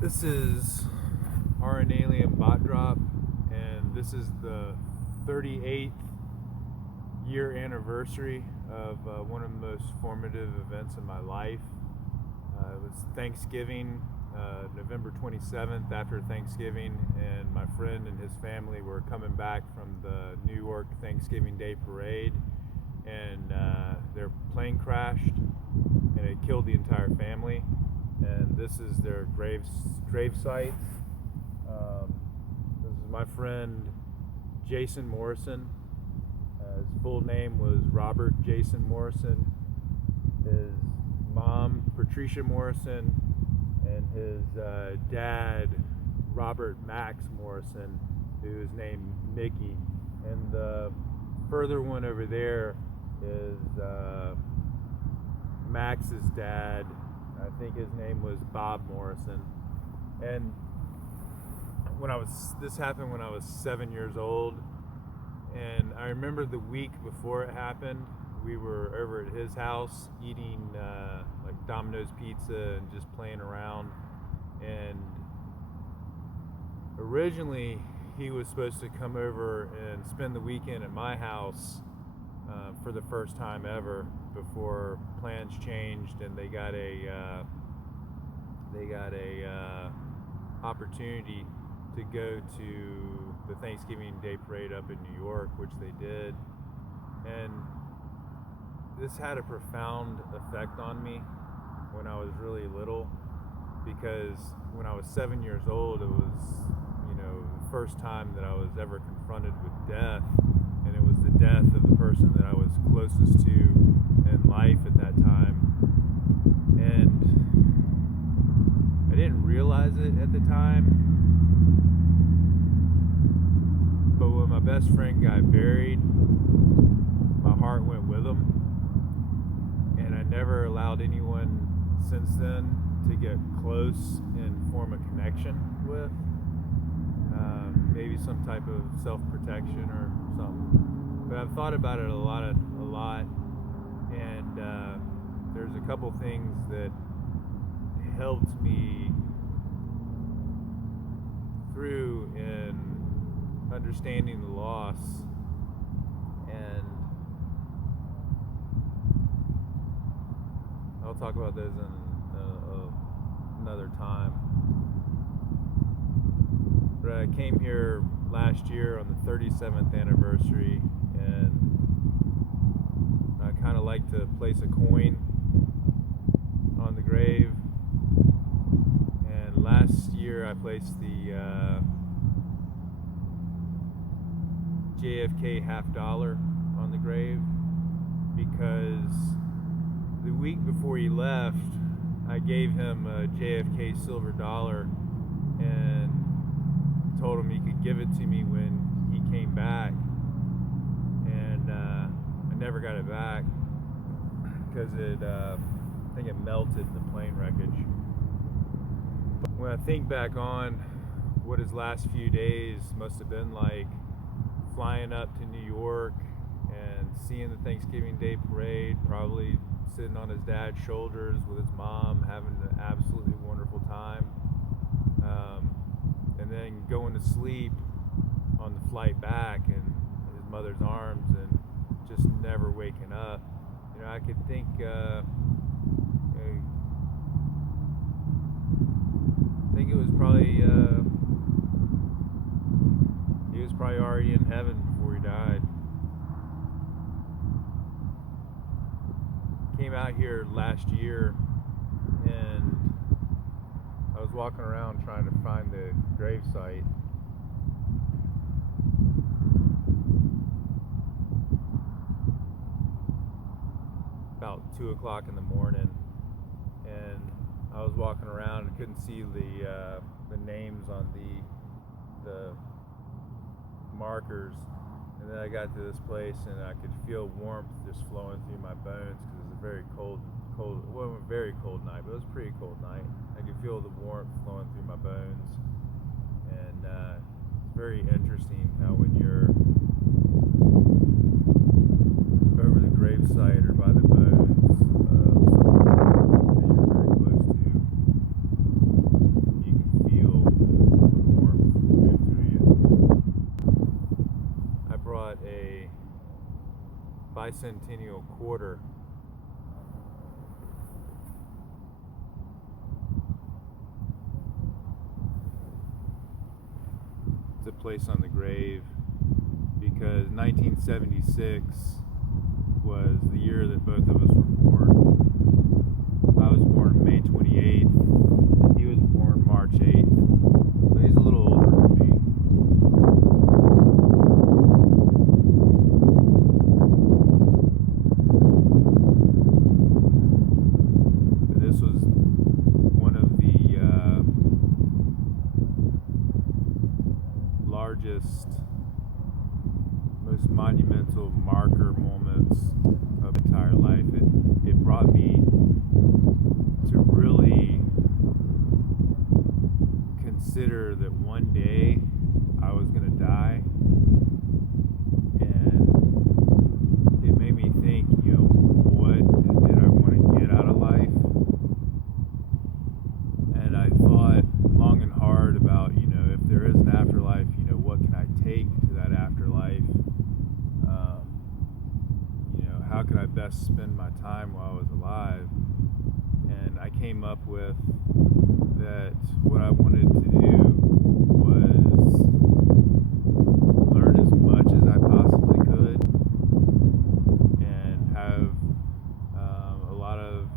This is RN Alien Bot Drop, and this is the 38th year anniversary of one of the most formative events in my life. It was Thanksgiving, November 27th after Thanksgiving, and my friend and his family were coming back from the New York Thanksgiving Day Parade, and their plane crashed and it killed the entire family. And this is their grave site. This is my friend Jason Morrison. His full name was Robert Jason Morrison. His mom, Patricia Morrison, and his dad, Robert Max Morrison, who is named Mickey. And the further one over there is Max's dad. I think his name was Bob Morrison. And this happened when I was 7 years old, and I remember the week before it happened, we were over at his house eating like Domino's pizza and just playing around. And originally he was supposed to come over and spend the weekend at my house for the first time ever, before plans changed and they got a opportunity to go to the Thanksgiving Day Parade up in New York, which they did. And this had a profound effect on me when I was really little, because when I was 7 years old, it was, the first time that I was ever confronted with death, and it was the death of the person that I was closest to in life at that time. And I didn't realize it at the time, but when my best friend got buried, my heart went with him, and I never allowed anyone since then to get close and form a connection with. Maybe some type of self-protection or something. But I've thought about it a lot, and there's a couple things that helped me through in understanding the loss. And I'll talk about those in another time. But I came here last year on the 37th anniversary, and I kind of like to place a coin on the grave. And last year I placed the JFK $50 on the grave, because the week before he left, I gave him a JFK silver dollar and told him he could give it to me when he came back. And I never got it back because I think it melted in the plane wreckage. When I think back on what his last few days must have been like, flying up to New York and seeing the Thanksgiving Day Parade, probably sitting on his dad's shoulders with his mom, having an absolutely wonderful time, and then going to sleep on the flight back in his mother's arms and just never waking up. I could think I think it was probably he was probably already in heaven before he died. Came out here last year, and I was walking around trying to find the grave site. About 2 o'clock in the morning, and I was walking around and couldn't see the names on the markers. And then I got to this place, and I could feel warmth just flowing through my bones, because it was a very cold, well, it wasn't a very cold night, but it was a pretty cold night. I could feel the warmth flowing through my bones. And it's very interesting how when you're over the gravesite or by the bones of someone that you're very close to, you can quarter. It's a place on the grave because 1976 was the year that both of us were born. I was born May 28th, and he was born March 8th. So he's a little older than me. This was one of the largest, most monumental marker moments of entire life. It brought me to really consider that one day I was going to die, and it made me think, what did I want to get out of life? And I thought long and hard about, if there is an afterlife, what can I take to that afterlife? How could I best spend my time while I was alive? And I came up with that what I wanted to do was learn as much as I possibly could and have a lot of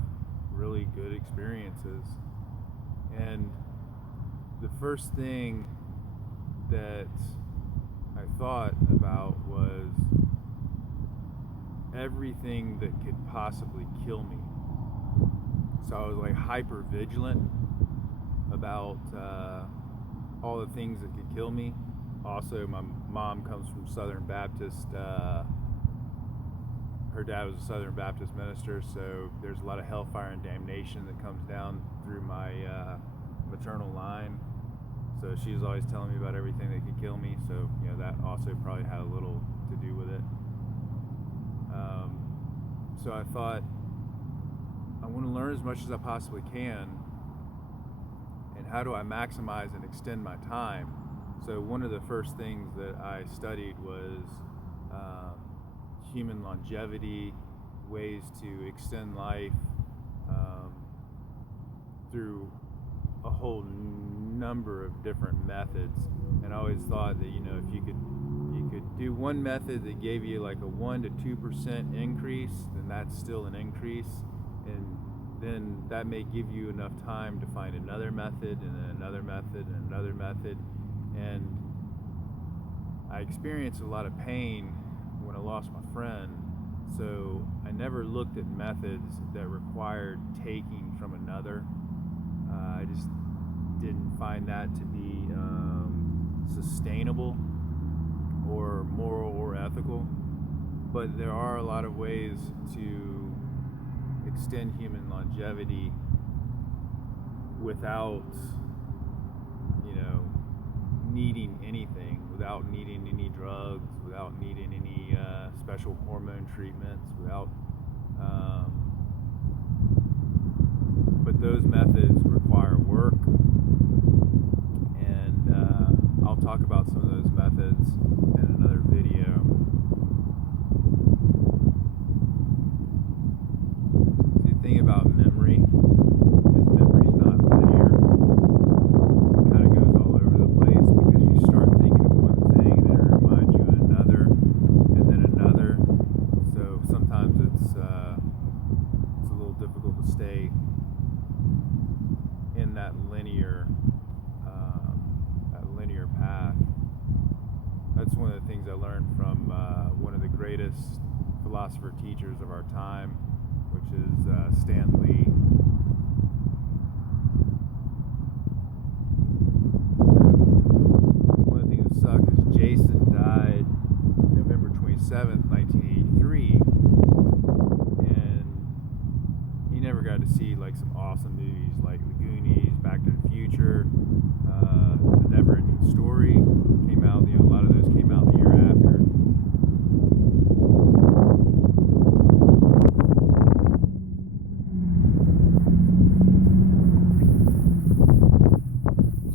really good experiences. And the first thing that I thought about was everything that could possibly kill me. So I was like hyper vigilant about all the things that could kill me. Also, my mom comes from Southern Baptist. Her dad was a Southern Baptist minister, so there's a lot of hellfire and damnation that comes down through my maternal line. So she's always telling me about everything that could kill me. So that also probably had a little to do with it. So I thought, I want to learn as much as I possibly can, and how do I maximize and extend my time? So one of the first things that I studied was human longevity, ways to extend life through a whole number of different methods. And I always thought that if you could do one method that gave you like a 1 to 2% increase, then that's still an increase, and then that may give you enough time to find another method and then another method and another method. And I experienced a lot of pain when I lost my friend, so I never looked at methods that required taking from another. I just didn't find that to be sustainable or moral or ethical. But there are a lot of ways to extend human longevity without needing anything, without needing any drugs, without needing any special hormone treatments, but those methods require work, and I'll talk about some of those methods in another video. The thing about memory is memory's not linear. It kind of goes all over the place because you start thinking of one thing and then it reminds you of another and then another. So sometimes it's a little difficult to stay in that linear path. That's one of the things I learned from one of the greatest philosopher teachers of our time, which is Stan Lee. One of the things that sucked is Jason died November 27th, 1983, and he never got to see like some awesome movies like The Goonies, Back to the Future, The Never Ending Story came out. A lot of those came out the year after.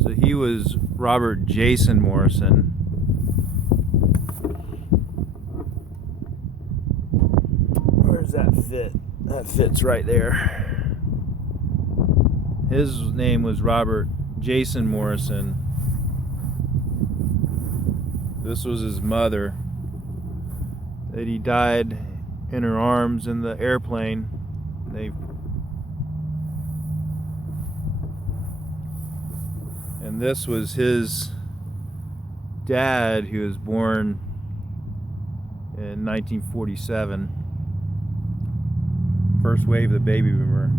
So he was Robert Jason Morrison. Where's does that fit? That fits right there. His name was Robert Jason Morrison. This was his mother, that he died in her arms in the airplane. And this was his dad, who was born in 1947. First wave of the baby boomer.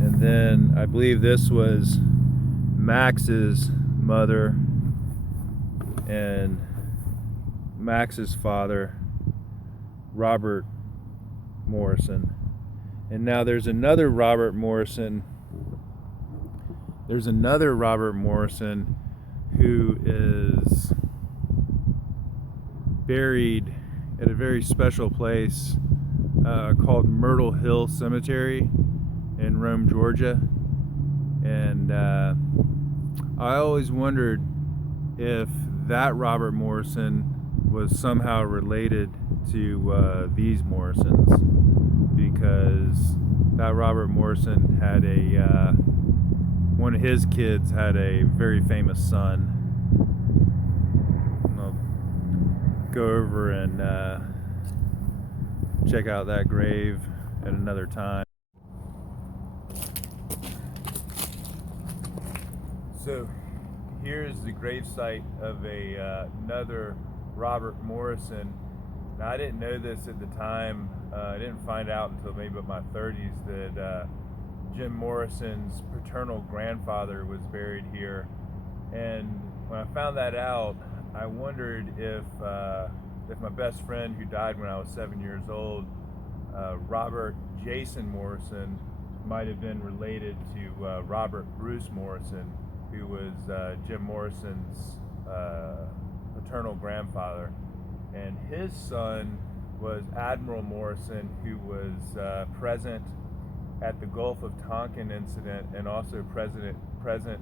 And then I believe this was Max's mother and Max's father, Robert Morrison. And now there's another Robert Morrison. There's another Robert Morrison who is buried at a very special place called Myrtle Hill Cemetery in Rome, Georgia. And I always wondered if that Robert Morrison was somehow related to these Morrisons, because that Robert Morrison had one of his kids had a very famous son. And I'll go over and check out that grave at another time. So here's the gravesite of another Robert Morrison. Now, I didn't know this at the time. I didn't find out until maybe my 30s that Jim Morrison's paternal grandfather was buried here. And when I found that out, I wondered if my best friend, who died when I was 7 years old, Robert Jason Morrison, might have been related to Robert Bruce Morrison, who was Jim Morrison's paternal grandfather. And his son was Admiral Morrison, who was present at the Gulf of Tonkin incident and also present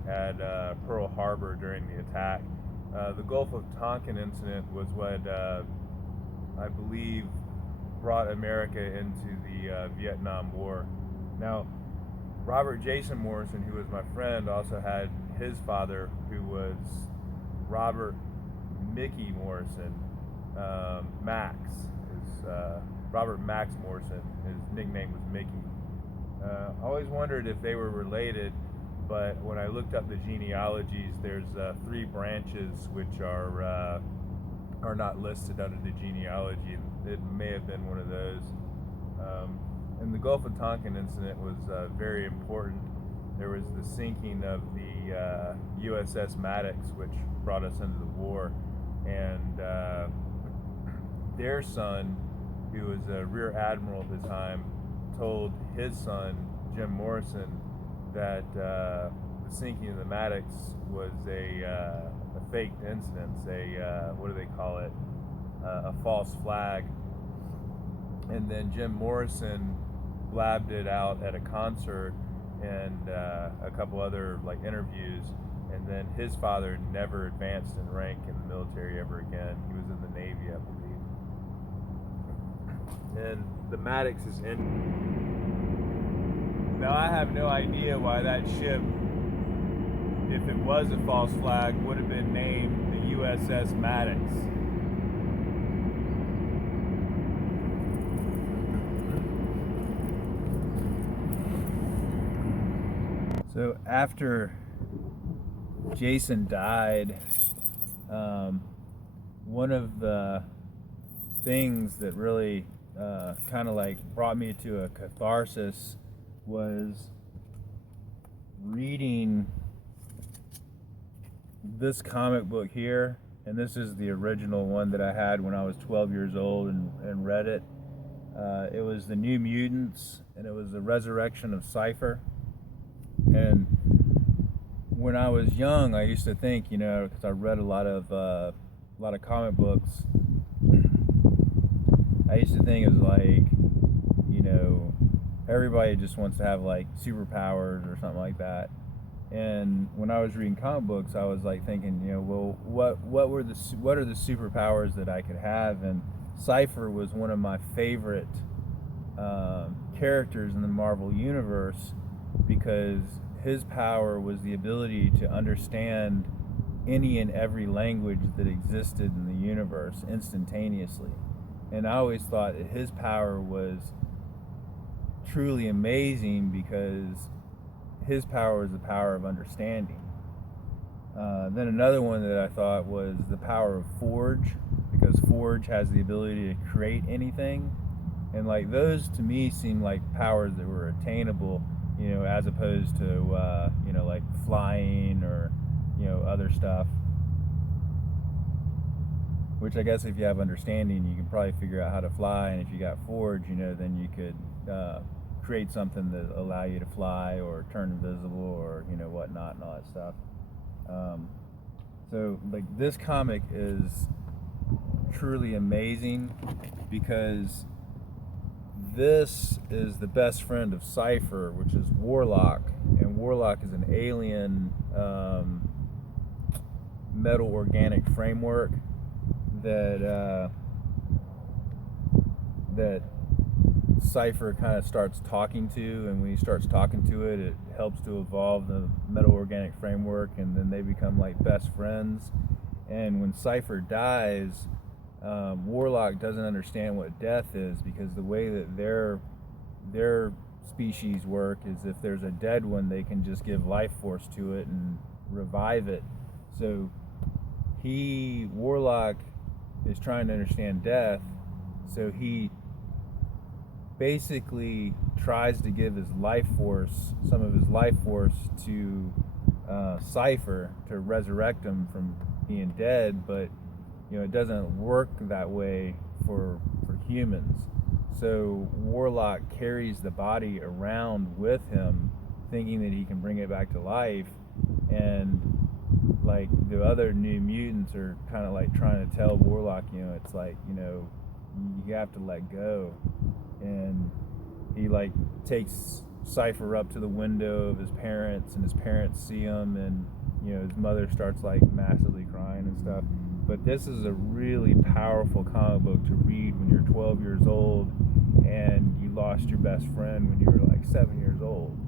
at Pearl Harbor during the attack. The Gulf of Tonkin incident was what I believe brought America into the Vietnam War. Now, Robert Jason Morrison, who was my friend, also had his father, who was Robert Mickey Morrison, Max. Robert Max Morrison. His nickname was Mickey. I always wondered if they were related, but when I looked up the genealogies, there's 3 branches which are not listed under the genealogy. It may have been one of those. And the Gulf of Tonkin incident was very important. There was the sinking of the USS Maddox, which brought us into the war, and their son, who was a rear admiral at the time, told his son, Jim Morrison, that the sinking of the Maddox was a faked incident, what do they call it, a false flag. And then Jim Morrison blabbed it out at a concert and a couple other interviews, and then his father never advanced in rank in the military ever again. He was in the Navy, I believe. And the Maddox is in. Now, I have no idea why that ship, if it was a false flag, would have been named the USS Maddox. So after Jason died, one of the things that really kind of brought me to a catharsis was reading this comic book here. And this is the original one that I had when I was 12 years old and read it. It was The New Mutants, and it was the resurrection of Cypher. And when I was young, I used to think, because I read a lot of comic books, I used to think it was everybody just wants to have superpowers or something like that. And when I was reading comic books, I was thinking, well, what are the superpowers that I could have? And Cypher was one of my favorite characters in the Marvel Universe because his power was the ability to understand any and every language that existed in the universe instantaneously. And I always thought that his power was truly amazing because his power is the power of understanding. Then another one that I thought was the power of Forge, because Forge has the ability to create anything. And like those to me seem like powers that were attainable, as opposed to, like flying or, other stuff. Which I guess if you have understanding, you can probably figure out how to fly. And if you got Forge, then you could create something that allow you to fly or turn invisible or, whatnot and all that stuff. So like this comic is truly amazing because this is the best friend of Cypher, which is Warlock, and Warlock is an alien metal organic framework that Cypher kind of starts talking to, and when he starts talking to it, it helps to evolve the metal organic framework, and then they become like best friends. And when Cypher dies, Warlock doesn't understand what death is, because the way that their species work is if there's a dead one, they can just give life force to it and revive it. So Warlock is trying to understand death, so he basically tries to give some of his life force to Cypher to resurrect him from being dead, but it doesn't work that way for humans. So Warlock carries the body around with him, thinking that he can bring it back to life, and like the other New Mutants are kind of like trying to tell Warlock, it's like, you have to let go. And he like takes Cypher up to the window of his parents, and his parents see him, and his mother starts like massively crying and stuff. But this is a really powerful comic book to read when you're 12 years old and you lost your best friend when you were like 7 years old.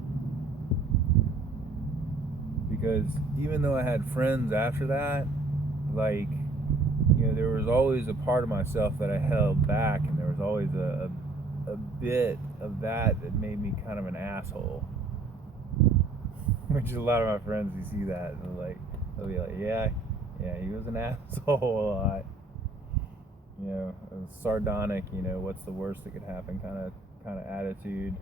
Because even though I had friends after that, like, there was always a part of myself that I held back, and there was always a bit of that made me kind of an asshole. Which a lot of my friends, you see that, and they'll be like, yeah, he was an asshole a lot. A sardonic, what's the worst that could happen kind of attitude.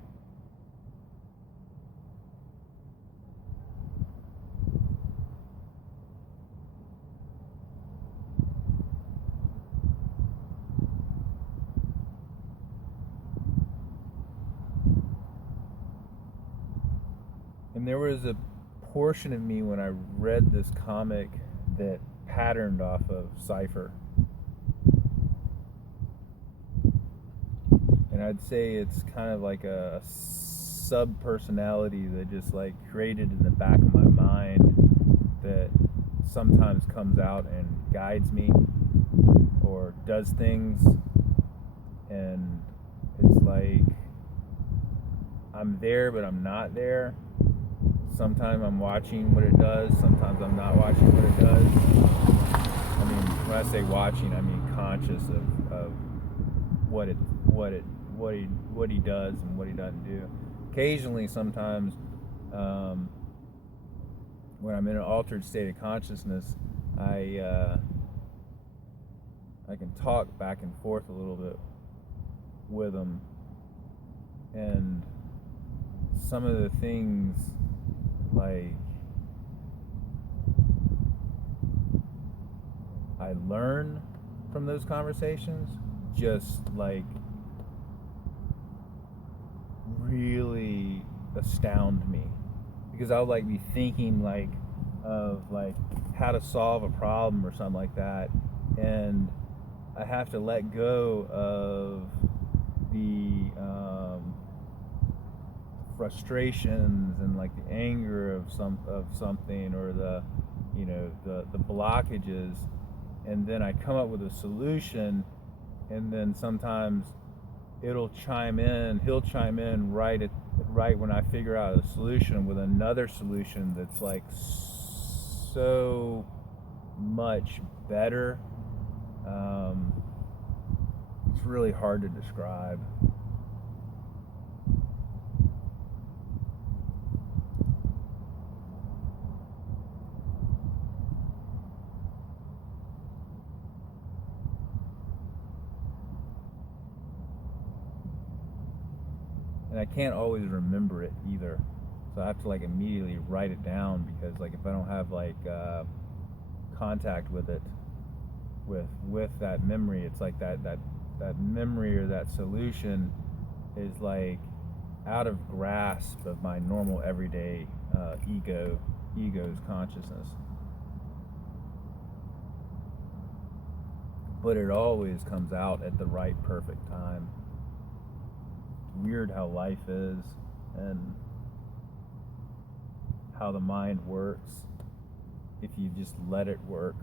And there was a portion of me when I read this comic that patterned off of Cypher. And I'd say it's kind of like a sub-personality that just like created in the back of my mind that sometimes comes out and guides me or does things. And it's like I'm there, but I'm not there. Sometimes I'm watching what it does, sometimes I'm not watching what it does. I mean, when I say watching, I mean conscious of what he does and what he doesn't do. Occasionally, sometimes, when I'm in an altered state of consciousness, I can talk back and forth a little bit with him, and some of the things, like, I learn from those conversations just like really astound me, because I'll like be thinking like of like how to solve a problem or something like that, and I have to let go of the frustrations and like the anger of something, or the the blockages, and then I come up with a solution, and then sometimes he'll chime in right when I figure out a solution with another solution that's like so much better. It's really hard to describe. And I can't always remember it either, so I have to like immediately write it down, because like if I don't have like contact with it, with that memory, it's like that memory or that solution is like out of grasp of my normal everyday ego's consciousness. But it always comes out at the right perfect time. Weird how life is and how the mind works if you just let it work.